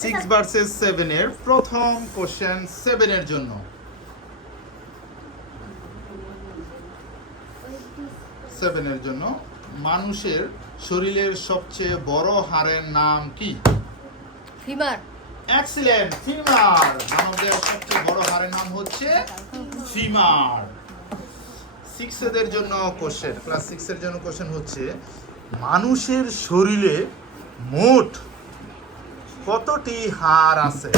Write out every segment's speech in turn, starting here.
6 versus 7 এর প্রথম question 7 এর জন্য। 7 এর জন্য মানুষের শরীরের সবচেয়ে বড় হাড়ের নাম কি? ফিমার। Excellent, femur. মানবদেহের সবচেয়ে বড় হাড়ের নাম হচ্ছে ফিমার। 6 এর জন্য কোশ্চেন, ক্লাস 6 এর জন্য কোশ্চেন হচ্ছে মানুষের শরীরে মোট কতটি হাড় আছে?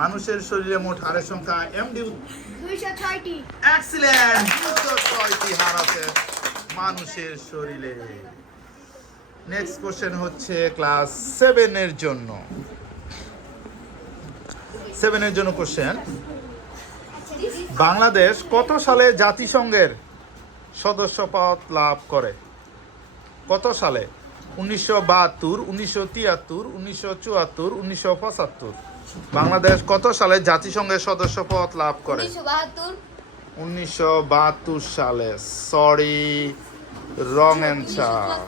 মানুষের শরীরে মোট হাড়ের সংখ্যা এমডি 206টি। এক্সিলেন্ট, 206টি হাড় আছে মানুষের শরীরে। নেক্সট কোশ্চেন হচ্ছে ক্লাস 7 এর জন্য। 7 এর জন্য কোশ্চেন, বাংলাদেশ কত সালে জাতিসংঘের সদস্যপদ লাভ করে? কত সালে? 1972, 1973, 1974, 1975। বাংলাদেশ কত সালে জাতিসংঘের সদস্যপদ লাভ করে? 1972। 1972 সালে। Sorry, wrong answer.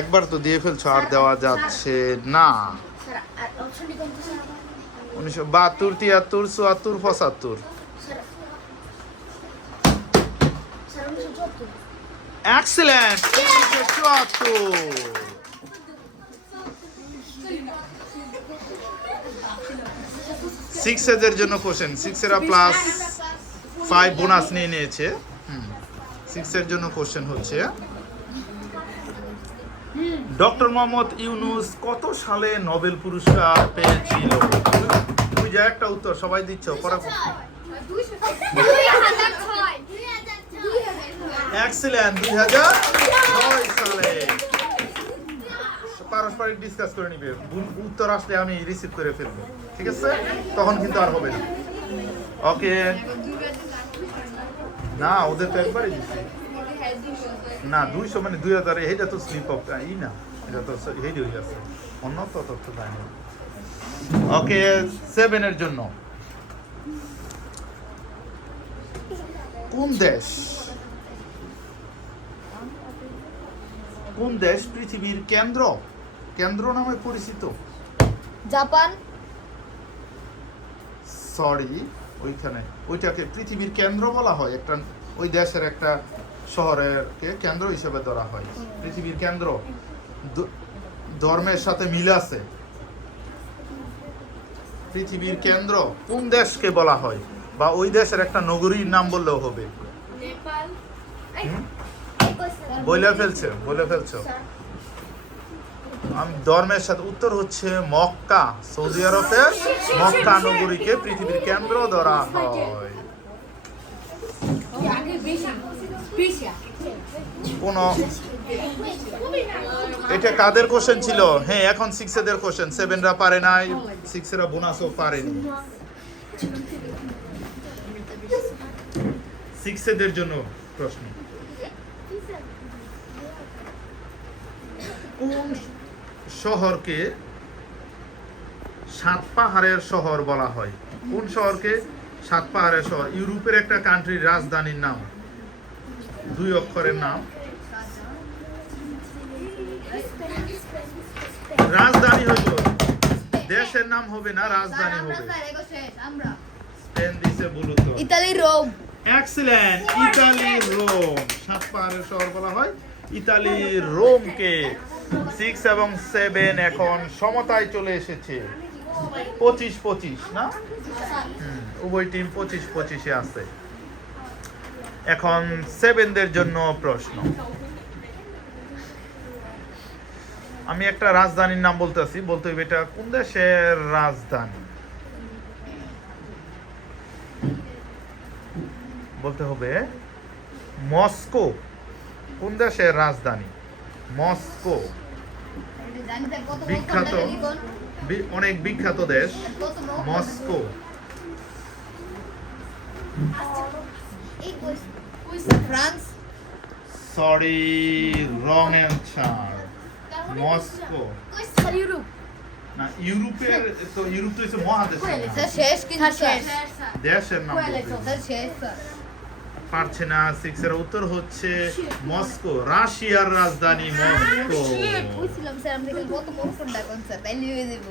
একবার তো দিয়ে ফেলছো, আর দেওয়া যাচ্ছে না। 1972, 73, 74, 75। এক্সিলেন্ট, 1974। 6 এর জন্য কোশ্চেন, 6 এরা প্লাস 5 বোনাস নিয়ে নিয়েছে। 6 এর জন্য কোশ্চেন হচ্ছে ডক্টর মোহাম্মদ ইউনূস কত সালে নোবেল পুরস্কার পেয়েছিল? তুই যা একটা উত্তর সবাই দিচ্ছ, পরে এক্সিলেন্ট, 2006 সালে। পারস্পরিক ডিসকাস করে নিবে, উত্তর আসলে আমি রিসিভ করে ফেলবো, ঠিক আছে? তখন কিন্তু আর হবে না। ওকে, না ওদের তো একবারই দিচ্ছি না, 200 মানে 2000, এইটা তো স্লিপ অফ ই না, এটা তো হেডি হয়ে আছে, অন্য তো তথ্য দেয় না। ওকে, 7 এর জন্য কোন দেশ পৃথিবীর কেন্দ্র নামে পরিচিত? জাপান। সরি, ওইটাকে পৃথিবীর কেন্দ্র বলা হয়, একটা ওই দেশের একটা শহরকে কেন্দ্র হিসেবে ধরা হয়। পৃথিবীর কেন্দ্র ধর্মের সাথে মিল আছে। পৃথিবীর কেন্দ্র কোন দেশকে বলা হয়, বা ওই দেশের একটা নগরীর নাম বললেও হবে। নেপাল। বলে ফেলছো। আমি ধর্মের সাথে, উত্তর হচ্ছে মক্কা। সৌদি আরবের মক্কা নগরীকে পৃথিবীর কেন্দ্র ধরা হয়। কোন এটা কাদের কোশ্চেন ছিল? হ্যাঁ, এখন 6 এর কোশ্চেন। 7 রা পারে নাই, 6 এরা বোনাসও পারেনি। 6 এর জন্য প্রশ্ন, কোন শহরকে 7 পাহাড়ের শহর বলা হয়? কোন শহরকে 7 পাহাড়ের শহর? ইউরোপের একটা কান্ট্রির রাজধানীর নাম, 2 অক্ষরের নাম। রাজধানী হইব, দেশের নাম হবে না, রাজধানী হবে। স্পেন দিছে বলতো, Italy, Rome. Excellent, Italy Rome. 7 পাহাড়ের শহর বলা হয় ইতালি রোমকে। 6 এবং 7 এখন সমতায় চলে এসেছে, 25-25 না? উভয় টিম 25-25 আছে। এখন 7 দের জন্য প্রশ্ন, আমি একটা রাজধানীর নাম বলতে হবে, এটা কোন দেশের রাজধানী বলতে হবে। মস্কো কোন দেশের রাজধানী? মস্কো বিখ্যাত, অনেক বিখ্যাত দেশ Moscow. France. Sorry, wrong answer. Moscow Europe. না, ইউরোপের তো, ইউরোপ তো হচ্ছে মহাদেশ, স্যার শেষ, কিন্তু শেষ দেশের নাম বলতে। স্যার শেষ স্যার। পারছে না। 6 এর উত্তর হচ্ছে মস্কো, রাশিয়ার রাজধানী মস্কো। বুঝছিলাম স্যার আমরা কত মস্কো ডাকন স্যার তাইলে হয়ে যাবো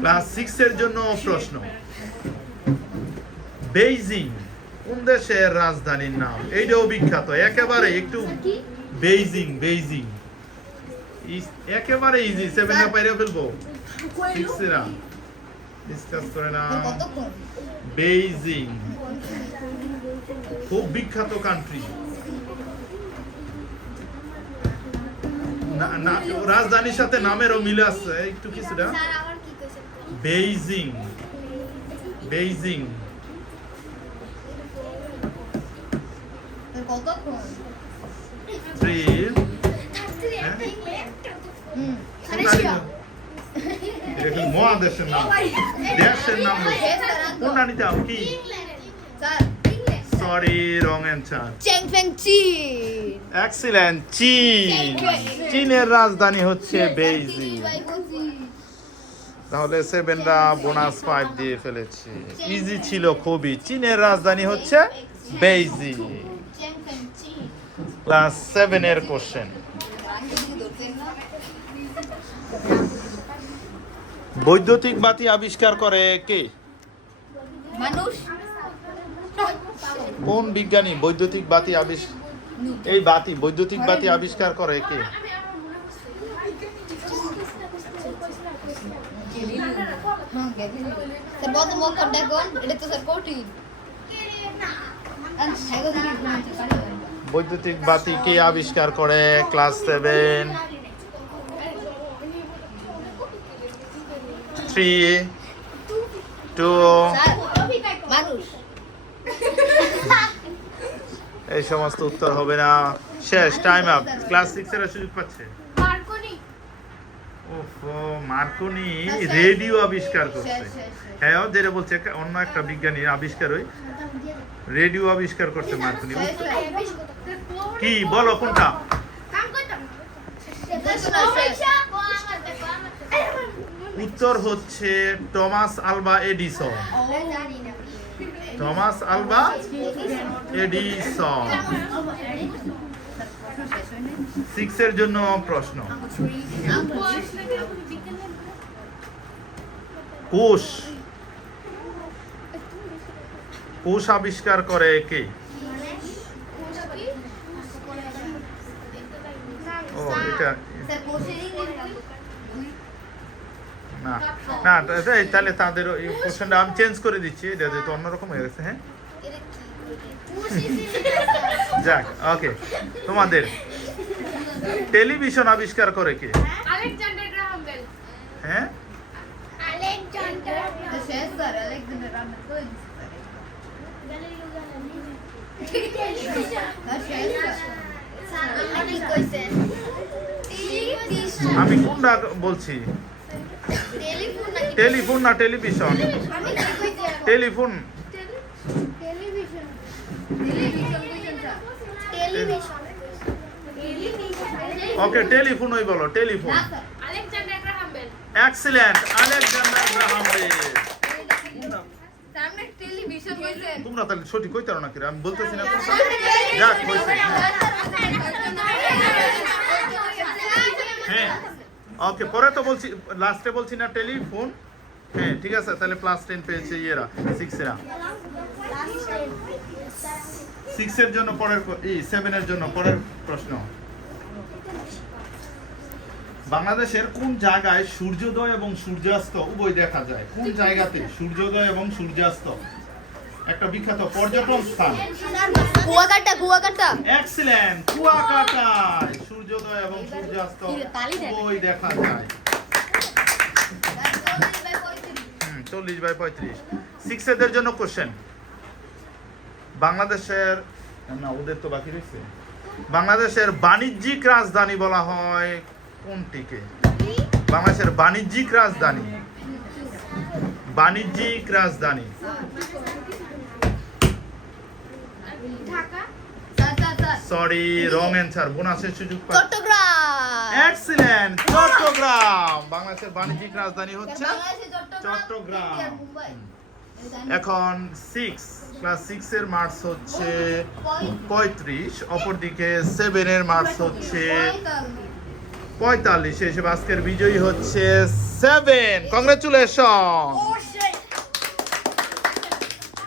ক্লাস 6 এর জন্য প্রশ্ন, বেইজিং কোন দেশের রাজধানীর নাম? এইটাও বিখ্যাত একেবারে, একটু বেইজিং বেইজিং একেবারে ইজি। 7 এ পাইরে ফেলবো, 6 এরা ডিসকাস করে না। কতক্ষণ বেইজিং খুব বিখ্যাত কান্ট্রি। না রাজধানীর সাথে নামেরও মিল আছে একটু কিছুটা। স্যার আমার কি কোশ্চেন বেইজিং বেইজিং কতক্ষণ 3 রাশিয়া এটা কি মহাদেশের নাম? দেশের নাম কোনটা নিতে হবে কি? স্যার সরি, রং অ্যানসার। চেং ফেং চীন এক্সিলেন্ট, চীন। চীনের রাজধানী হচ্ছে বেইজিং। তাহলে 7রা বোনাস 5 দিয়ে ফেলেছি। ইজি ছিল খুবই। চীনের রাজধানী হচ্ছে বেইজিং। চেং ফেং চীন ক্লাস 7 এর কোশ্চেন, বৈদ্যুতিক বাতি আবিষ্কার করে কে? মানুষ কোন বিজ্ঞানী বৈদ্যুতিক বাতি বৈদ্যুতিক বাতি আবিষ্কার করে কে? স্যার বত মক্কা ডাকন এটা তো স্যার কঠিন বৈদ্যুতিক বাতি কে আবিষ্কার করে? ক্লাস 7। 3 2 মানুষ এই সমস্ত উত্তর হবে না। শেষ, টাইম আপ। ক্লাস 6 এর সুযোগ পাচ্ছে। ওফো, মার্কনি রেডিও আবিষ্কার করছে। হ্যাঁ, যেটা বলছে অন্য একটা বিজ্ঞানীর আবিষ্কার, ওই রেডিও আবিষ্কার করছে মার্কনি। কি বলো কোনটা? উত্তর হচ্ছে Thomas Alva Edison. Thomas Alva Edison. 6 এর জন্য প্রশ্ন, কোষ আবিষ্কার করে কে? ও এটা না না, তাহলে তাদের এই কোশ্চেনটা আমি চেঞ্জ করে দিচ্ছি। এটা তো অন্যরকম হয়ে গেছে। হ্যাঁ, যাক, ওকে। তোমাদের টেলিভিশন আবিষ্কার করে কে? Alexander Graham bell. হ্যাঁ, আমি কোনটা বলছি? টেলিফোন না টেলিভিশন? টেলিফোন। ওকে, টেলিফোন ওই বলো, telephone. Alexander Graham Bell. Excellent, Alexander Graham Bell. তোমরা তাহলে সঠিক কইতে পারো না কি? আমি বলতেছি না। যাক, হইছে। হ্যাঁ, ওকে। পরে তো বলছি, লাস্টে বলছি না টেলিফোন। হ্যাঁ, ঠিক আছে। তাহলে প্লাস 10 পেয়েছে ইয়েরা, 6 এরা। 6 এর জন্য পরের 7 এর জন্য পরের প্রশ্ন, বাংলাদেশের কোন জায়গায় সূর্যোদয় এবং সূর্যাস্ত উভয় দেখা যায়? কোন জায়গাতে সূর্যোদয় এবং সূর্যাস্ত? একটা বিখ্যাত পর্যটন স্থান। কুয়াকাটা এক্সিলেন্ট, কুয়াকাটায় সূর্যোদয় এবং সূর্যাস্ত উভয় দেখা যায়। 40/35। 6 এদের জন্য কোশ্চেন, বাংলাদেশের না, ওদের তো বাকি রয়েছে। বাংলাদেশের বাণিজ্যিক রাজধানী বলা হয় কোনটিকে? বাংলাদেশের বাণিজ্যিক রাজধানী, বাণিজ্যিক রাজধানী। সরি, রং অ্যানসার। বোনাসের সুযোগ পাচ্ছি। চট্টগ্রাম। এক্সিলেন্ট, চট্টগ্রাম। বাংলাদেশের বাণিজ্যিক রাজধানী হচ্ছে চট্টগ্রাম। এখন 6 ক্লাস 6 এর মার্কস হচ্ছে 35, অপরদিকে 7 এর মার্কস হচ্ছে 45। এই হিসেবে আজকের বিজয়ী হচ্ছে 7। কংগ্রাচুলেশন।